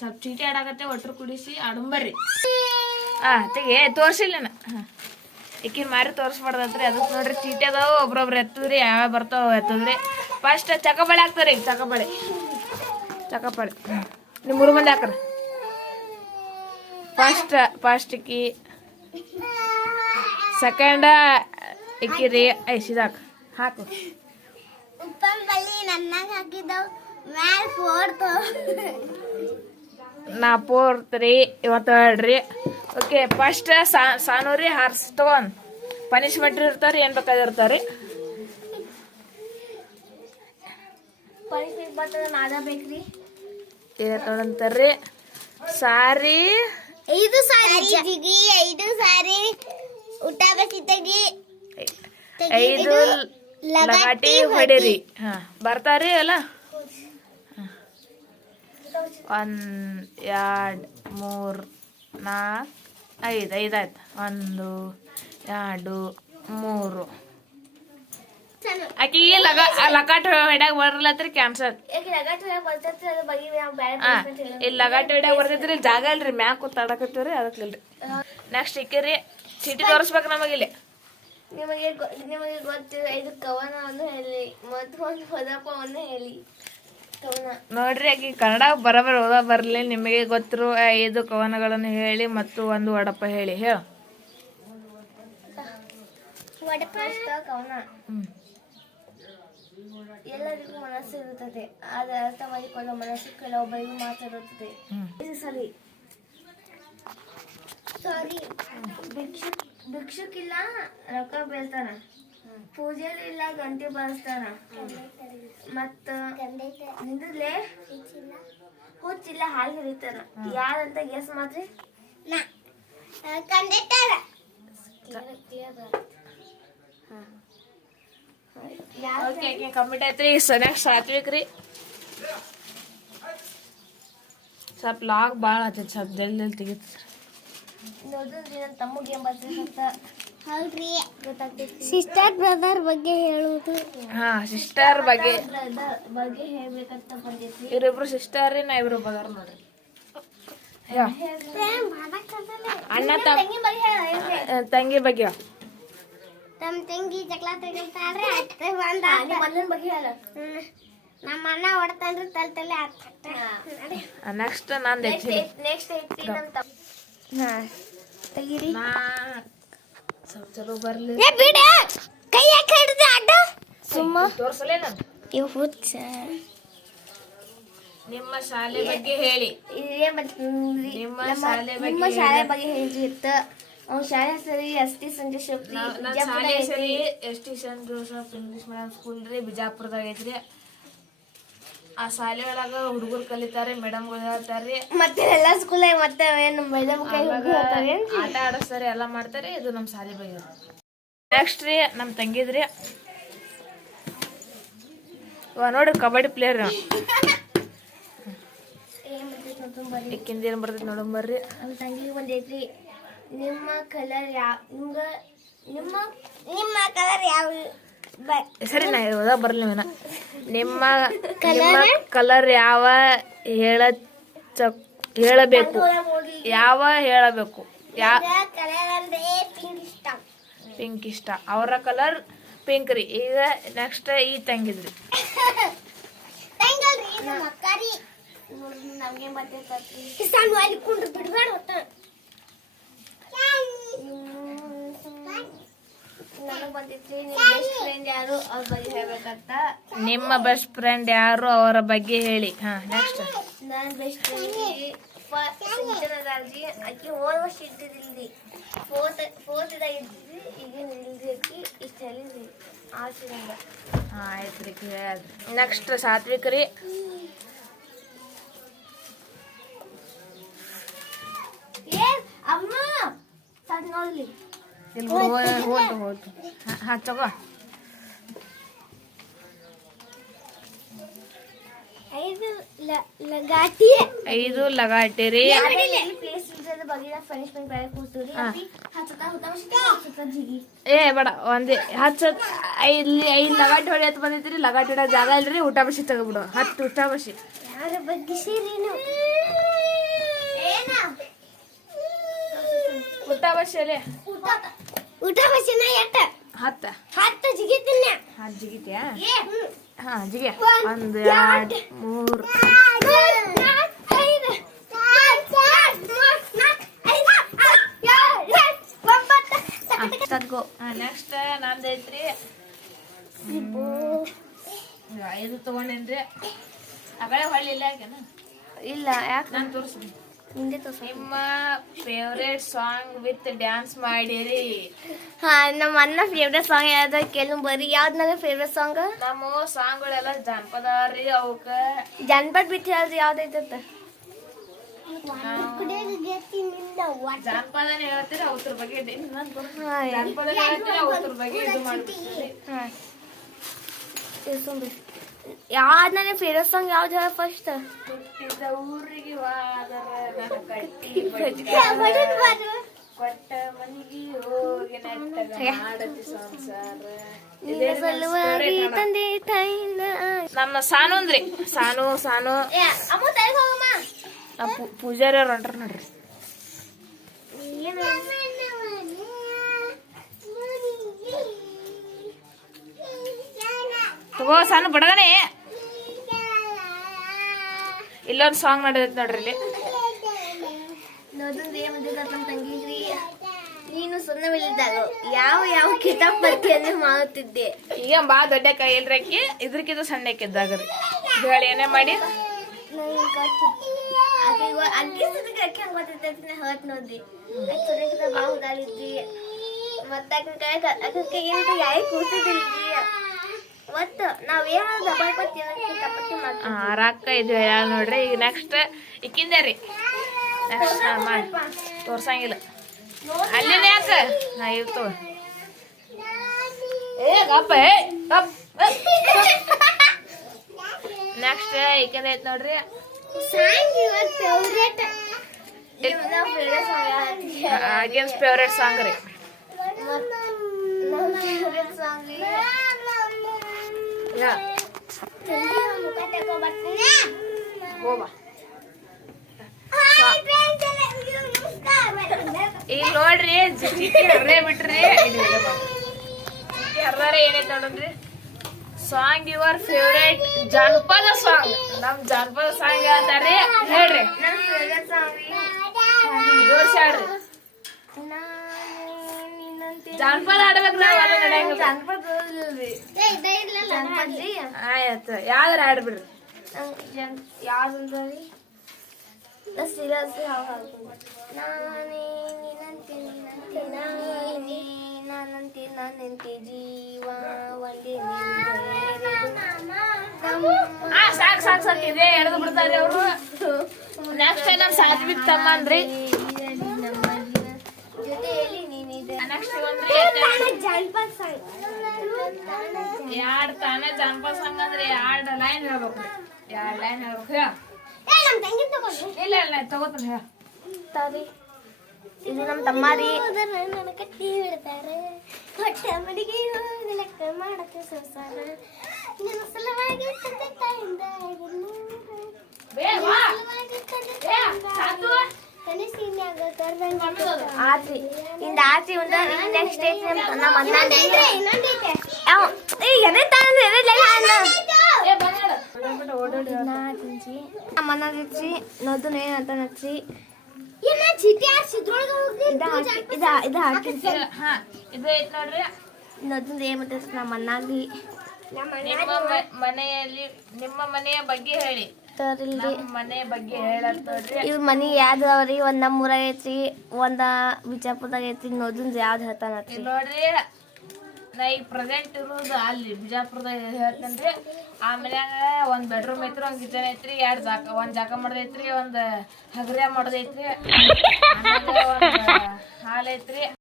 ಸ್ವಲ್ಪ ಚೀಟಿ ಆಡಾಕತ್ತೆ ಒಟ್ರು ಕುಡಿಸಿ ಆಡಂಬರ್ರಿ ತೆಗೆ ತೋರ್ಸಿಲ್ಲ ಈಕಿನ ಮಾರಿ ತೋರಿಸ್ಬಾರ್ದತ್ರಿ ಅದಕ್ಕೆ ನೋಡ್ರಿ ಚೀಟಿ ಅದಾವ ಒಬ್ರೊಬ್ರು ಎತ್ತದ್ರಿ ಯಾವ ಬರ್ತಾವ ಎತ್ತದ್ರಿ ಫಸ್ಟ್ ಚಕಬಳೆ ಹಾಕ್ತಾರಿ ಈಗ ಚಕಬಳೆ ನೀವು 3 ಮಂದಿ ಹಾಕ್ರಿ ಫಸ್ಟ್ ಇಕ್ಕಿ ಸೆಕೆಂಡ್ ಇಕ್ಕಿರಿ ಐಸಿದಾಕ ಹಾಕು ನಾ 4th ರೀ ಇವತ್ತು 3rd ರೀ ಓಕೆ ಫಸ್ಟ್ ಸಾನೂರಿ ಹಾರ್ಸ್ ತಗೊಂಡ್ ಪನಿಷ್ಮೆಂಟ್ ಇರ್ತಾರ ಏನ್ ಬೇಕಾದಿರ್ತಾರ ಬೇಕ್ರಿ ಏನಂತಾರ್ರಿ ಸಾರಿ 5 ಸಾರಿ ಊಟ ಬಸಿತಗಿ 5 ಲಗಾಟಿ ಹೊಡಿರಿ ಬರ್ತಾರಿ ಅಲ್ಲ 1 2 3 4 5 ಆಯ್ತು 1 2 3 ಆಕಿ ಲಗಾಟ್ ಹೊಡ್ಯಾಗ ಬರಲತ್ರಿ ಕ್ಯಾನ್ಸಲ್ ಇಲ್ಲಿ ಲಗಾಟ್ ಹೊಡ್ಯಾಗ ಬರ್ತೈತ್ರಿ ಜಾಗ ಇಲ್ರಿ ಮ್ಯಾಗ ಕೂತಾಡಕತ್ತೀವ್ರಿ ಅದಕ್ಕಿಲ್ರಿ ನೆಕ್ಸ್ಟ್ ಇಕ್ಕಿರಿ ಚೀಟಿ ತೋರಿಸ್ಬೇಕು ನಮಗಿಲ್ಲಿ ನಿಮಗೆ ಗೊತ್ತು 5 ಕವನವನ್ನು ಹೇಳಿ ಮತ್ತು 1 ಪದಪವನ್ನು ಹೇಳಿ ನೋಡ್ರಿ ಆಕಿ ಕನ್ನಡ ಬರಬರ ಓದ ಬರ್ಲಿ ನಿಮಗೆ ಗೊತ್ತಿರೋ 5 ಕವನಗಳನ್ನು ಹೇಳಿ ಮತ್ತು 1 ವಡಪ ಹೇಳಿ ಕವನ ಎಲ್ಲರಿಗೂ ಮನಸ್ಸು ಇರುತ್ತದೆ ಆದರೆ ಅರ್ಥ ಮಾಡಿಕೊಳ್ಳುವ ಮನಸ್ಸು ಕೆಲವೊಬ್ಬರಿಗೂ ಮಾತ್ರ ಇರುತ್ತದೆ ಸಾರಿ ಭಿಕ್ಷುಕಿಲ್ಲ ರೊಕ್ಕ ಬೀಳ್ತಾನ ಪೂಜೆಲಿ ಇಲ್ಲ ಗಂಟೆ ಬಾರಿಸ್ತಾನ ಮತ್ತ ನಿಂದಲೇ ಹುಚ್ಚಿಲ್ಲ ಹಾಲು ಹಿಡಿತಾನ ಯಾರಂತ ಗೆಸ್ ಮಾಡ್ರಿ ಕಂಪ್ಲೀಟ್ ಐತ್ರಿ ನೆಕ್ಸ್ಟ್ ಸಾತ್ವಿಕ್ ರೀ ಸ್ವಲ್ಪ ಲಾಗ್ ಭಾಳ ಆತೈತಿ ಸ್ವಲ್ಪ ಜಲ್ದಿ ತೆಗಿತ ತಮ್ಮಗೆ ಸಿಸ್ಟರ್ ಬ್ರದರ್ ಬಗ್ಗೆ ಹೇಳುವುದು ಸಿಸ್ಟರ್ ಬಗ್ಗೆ ಹೇಳ್ಬೇಕಂತ ಬಂದೈತಿ ಇವ್ರಿಬ್ರು ಸಿಸ್ಟರ್ ರೀ ನಾ ಇಬ್ರು ಬ್ರದರ್ ನೋಡ್ರಿ ಅಣ್ಣ ತಂಗಿ ಬಗ್ಗೆ ನಮ್ಮ ತಂಗಿ ಜಗಳ ತೆಗಿತಾಳ್ರಿ ಅತ್ತೆ ಬಂದ ಮಣ್ಣನ ಬಗ್ಗೆ ಹೇಳ ನಮ್ಮ ಅಣ್ಣ ಹೊಡ್ತಾನ್ರಿ ತಲೆ ನೆಕ್ಸ್ಟ್ ನಾನು ನೆಕ್ಸ್ಟ್ ಐತಿ ನಮ್ಮ ತೆಗಿರಿ ಸ್ವಲ್ಪ ಚಲೋ ಬರ್ಲಿ ಬಿಡ ಕೈ ಯಾಕೆ ಹಿಡಿದು ಅಡ್ಡ ಸುಮ್ಮ ತೋರ್ಸಲೇ ನಾನು ಇವು ಹುಚ್ಚ ನಿಮ್ಮ ಶಾಲೆ ಬಗ್ಗೆ ಹೇಳಿ ನಿಮ್ಮ ಶಾಲೆ ಬಗ್ಗೆ ಹೇಳಿರ್ತ ಅವ್ನ ಶಾಲೆ ಸರಿ ಎಸ್.ಟಿ. ಸಂಜೆ ಶಕ್ತಿ ಶಾಲೆ ಸರಿ S T. Saint Joseph English medium school ರೀ ಬಿಜಾಪುರದಾಗ ಐತ್ರಿ ಆ ಶಾಲೆ ಒಳಗ ಹುಡುಗರು ಕಲಿತಾರೆ ಮೇಡಮ್ಗಳು ಹೇಳ್ತಾರ್ರಿ ಮತ್ತೆ ಎಲ್ಲ ಸ್ಕೂಲ್ ಮತ್ತೆ ಏನು ಮೇಡಮ್ ಕೈ ಆಟ ಆಡಿಸ್ತಾರೆ ಎಲ್ಲ ಮಾಡ್ತಾರೆ ಇದು ನಮ್ಮ ಶಾಲೆ ಬಗ್ಗೆ ನೆಕ್ಸ್ಟ್ ರೀ ನಮ್ಮ ತಂಗಿದ್ರಿ ನೋಡ್ರಿ ಕಬಡ್ಡಿ ಪ್ಲೇಯರ್ ಇಕ್ಕಿಂದ ಏನ್ ಬರ್ತೈತಿ ನೋಡಂಬರ್ರಿ ನಮ್ಮ ತಂಗಿಗೆ ಬಂದೈತ್ರಿ ನಿಮ್ಮ ಕಲರ್ ಯಾವ ಸರಿ ನಾ ಓದ ಬರ್ಲಿ ನಿಮ್ಮ ಕಲರ್ ಯಾವ ಹೇಳಬೇಕು ಪಿಂಕ್ ಇಷ್ಟ ಅವರ ಕಲರ್ ಪಿಂಕ್ ರೀ ಈಗ ನೆಕ್ಸ್ಟ್ ಈ ತಂಗಿದ್ರಿ ನಮ್ಗೆ ನಿಮ್ಮ ಬೆಸ್ಟ್ ಫ್ರೆಂಡ್ ಯಾರು ಅವರ ಬಗ್ಗೆ ಹೇಳಿ ನೆಕ್ಸ್ಟ್ ನನ್ನ ಬೆಸ್ಟ್ ಫ್ರೆಂಡ್ ಆಕಿ ಹೋದ ವರ್ಷ ಇದ್ದಿದ್ದಿಲ್ರಿ ಫೋರ್ತ್ದಾಗ ಇದ್ದಿದ್ರಿ ಈಗ ಇಲ್ರಿ ಆಕಿ ಇಷ್ಟ ಹೇಳಿದ್ರಿ ಆಶೀರ್ವಾದ ಆಯ್ತು ರೀ ನೆಕ್ಸ್ಟ್ ಸಾತ್ವಿಕ್ ರೀ ಅಮ್ಮ ನೋಡ್ಲಿ ತಗೋ 5 ಲಗಾಟಿ ರೀ ಬಗ್ಗಿನ ಪನಿಷ್ಮೆಂಟ್ ಬೇರೆ ಕೂತೀವಿ ಹಚ್ಚುತ್ತಾ ಜಿಗಿ ಏ ಬೇಡ ಒಂದೇ ಐದು ಲಗಾಟಿ ಹೊಡಿ ಹತ್ತು ಬಂದಿದ್ರಿ ಲಗಾಟಿ ಹೊಡ ಜಾಗ ಇಲ್ರಿ ಊಟ ಬಸಿ ತಗೋಬಿಡು 10 ಊಟ ಬಸಿ ಯಾರ ಬಗ್ಗೆ ಸೀರಿನು ಊಟ ಬಸಿ ಅಲ್ಲೇ ಊಟ ಬಸಿನ ಎಟ್ಟ 10 ಜಿಗಿತೀನಿ 10 ಜಿಗಿತ್ಯಾ ಹಾ ಜಿಗಿಯ 1 2 3 ನೆಕ್ಸ್ಟ್ ನಂದೈತ್ರಿ 5 ತಗೊಂಡೇನ್ರಿ ಅಗಳೇ ಹೊಳ್ಳಿ ಇಲ್ಲ ಯಾಕೆನ ಇಲ್ಲ ಯಾಕೆ ನಾನು ತೋರಿಸ್ತೀನಿ ನಿಂದೆ ತೋರ್ಸ ನಿಮ್ಮ ಫೇವ್ರೇಟ್ ಸಾಂಗ್ ವಿತ್ ಡ್ಯಾನ್ಸ್ ಮಾಡಿರಿ ಹಾ ನಮ್ಮ ಅಣ್ಣ ಫೇವ್ರೆಟ್ ಸಾಂಗ್ ಯಾವ್ದು ಕೇಳು ಬರೀ ಯಾವ್ದು ನನ್ನ ಫೇವ್ರೆಟ್ ಸಾಂಗ್ ನಮ್ಮ ಸಾಂಗ್ಗಳೆಲ್ಲ ಜಾನಪದ ರೀ ಅವಕ್ಕ ಜನಪದ ಬಿಟ್ಟು ಯಾವ್ದು ಯಾವ್ದೈತತ್ತ ಜಾನಪದನೇ ಹೇಳ್ತೀರಿ ಅವ್ರ ಬಗ್ಗೆ ಜಾನಪದ ಹೇಳ್ತೀರಿ ಅವ್ರ ಬಗ್ಗೆ ಇದು ಮಾಡ್ಬಿಡ್ತೀರಿ ಯಾವ್ದು ನನ್ನ ಫೇವ್ರೆಟ್ ಸಾಂಗ್ ಯಾವ್ದು ಹೇಳ ಫಸ್ಟ್ ಹುಟ್ಟಿದ ಊರಿಗೆ ವಾದರ ನನ್ನ ಕಟ್ಟಿ ಕೊಟ್ಟ ಮನಿಗೆ ಹೋಗಿ ನೆಟ್ಟಗ ಮಾಡತಿ ಸಂಸಾರ ನಮ್ಮ ಸಾನು ಅಂದ್ರಿ ಸಾನು ಪೂಜಾರಿ ಅವ್ರು ಹೊಂಟ್ರ ನೋಡ್ರಿ ತಗೋ ಸಾನು ಬಡಗನೆ ಇಲ್ಲೊಂದು ಸಾಂಗ್ ನಡೆದೈತಿ ನೋಡ್ರಿ ಇಲ್ಲಿ ನಮ್ಮ ತಂಗಿಗ್ರಿ ನೀನು ಸೊನ್ನೆ ಬೆಳೆದಾಗ ಯಾವ ಕಿತಾಬ್ ಪಟ್ಟಿಯನ್ನು ಮಾಡುತ್ತಿದ್ದೆ ಈಗ ಬಾ ದೊಡ್ಡ ಕೈ ಇಲ್ರಕ್ಕಿ ಇದ್ರಕ್ಕಿಂತ ಸಣ್ಣಕ್ಕಿದ್ದಾಗ ರೀ ಹೇಳಿ ಏನೇ ಮಾಡಿ ಹತ್ ನೋಡ್ದಿ ಬಾ ಉದಾಳಿದ್ರಿ ಮತ್ತ ಯಾಯ ಕೂತಿದಿಲ್ರಿ ಒತ್ತು ನಾವೇನ ದಬ್ಬಾಳ್ಕೊತೀವಿ ರೊಕ್ಕ ಇದು ಹೇಳ ನೋಡ್ರಿ ಈಗ ನೆಕ್ಸ್ಟ್ ಇಕ್ಕಿಂದೆ ರೀ ನೆಕ್ಸ್ಟ್ ಮಾಡಿ ತೋರ್ಸಂಗಿಲ್ಲ ಅಲ್ಲಿನ ಯಾಕ ನಾ ಇರ್ತು ನೆಕ್ಸ್ಟ್ ಇಕ್ಕಿಂದ ಐತ್ ನೋಡ್ರಿ ಅಗೇನ್ಸ್ಟ್ ಫೇವ್ರೇಟ್ ಸಾಂಗ್ ರೀ ಗೋವಾ ಈಗ ನೋಡ್ರಿ ಚೀಟಿ ಹರ್ರೇ ಬಿಟ್ರಿ ಹರ್ದಾರ ಏನೈತ್ ನೋಡ್ರಿ ಸಾಂಗ್ ಯುವರ್ ಫೇವ್ರೇಟ್ ಜಾನಪದ ಸಾಂಗ್ ನಮ್ ಜಾನಪದ ಸಾಂಗ್ ಹೇಳ್ತಾರ್ರಿ ಹೇಳ್ರಿ ಜೋರ್ಸಿ ಹಾಡ್ರಿ ಜಾನಪದ ಆಡ್ಬೇಕು ನಾವ್ ಎಲ್ಲ ನಡೆಯಂಗಿಲ್ಲ ಆಯ್ತು ಯಾವ್ದಾರ ಆಡ್ಬಿಡ್ರಿ ಯಾವ್ದಂದ್ರಿ ನಾನಂತೆ ಜೀವ ಒಂದೇ ಸಾಕು ಇದೇ ಎಳೆದು ಬಿಡ್ತಾರೆ ಅವರು ನೆಕ್ಸ್ಟ್ ನಮ್ ಸಾತ್ವಿಕ್ ತಮ್ಮ ಅಂದ್ರಿ ನೆಕ್ಸ್ಟ್ ತಾನ ಜಾನಪದ ಸಾಂಗ್ ಅಂದ್ರೆ 2 ಲೈನ್ ಹೇಳ್ಬೇಕು 2 ಲೈನ್ ಹೇಳ್ಬೇಕು ಇಲ್ಲ ತಗೋತಾರ ಹೇಳ ಇದು ನಮ್ಮ ತಮ್ಮ ರೀ ಕಟ್ಟಿ ಬಿಡ್ತಾರೆ ಹೊಟ್ಟೆ ಮಡಿಗೆ ಲೆಕ್ಕ ಮಾಡಕ್ಕೆ ಸಂಸಾರ ನನ್ನ ಸಲುವಾಗಿ ಆತ್ರಿ ಇಂದ ಆತ್ರಿ ಒಂದು ನೆಕ್ಸ್ಟ್ ನಮ್ಮ ಅಣ್ಣ ನಮ್ಮ ಅಣ್ಣ ಹಚ್ಚಿ ನೋದು ಏನಂತ ಹಚ್ಚಿ ನಮ್ಮ ಅಣ್ಣಾಗಿ ನಿಮ್ಮ ಮನೆಯ ಬಗ್ಗೆ ಹೇಳಿ ಮನೆ ಬಗ್ಗೆ ಹೇಳತ್ತೋಡ್ರಿ ಇವ್ ಮನಿ ಯಾವ್ದವ್ರಿ ಒಂದ್ ನಮ್ಮೂರಾಗ ಐತ್ರಿ ಒಂದ ಬಿಜಾಪುರದಾಗ ಐತ್ರಿ ನೋದಿಂದ ಯಾವ್ದು ಹೇಳ್ತಾನ ನೋಡ್ರಿ ನಾ ಈಗ ಪ್ರೆಸೆಂಟ್ ಇರೋದು ಅಲ್ಲಿ ಬಿಜಾಪುರದಾಗ ಹೇಳ್ತೇನ್ರಿ ಆ ಮನ್ಯಾಗ 1 ಬೆಡ್ರೂಮ್ ಐತ್ರಿ 1 ಕಿಚನ್ ಐತ್ರಿ 2 ಜಾಗ 1 ಜಾಗ ಮಾಡೋದೈತ್ರಿ 1 ಹಗರ್ಯ ಮಾಡೋದೈತ್ರಿ ಆಮೇಲೆ 1 ಹಾಲ್ ಐತ್ರಿ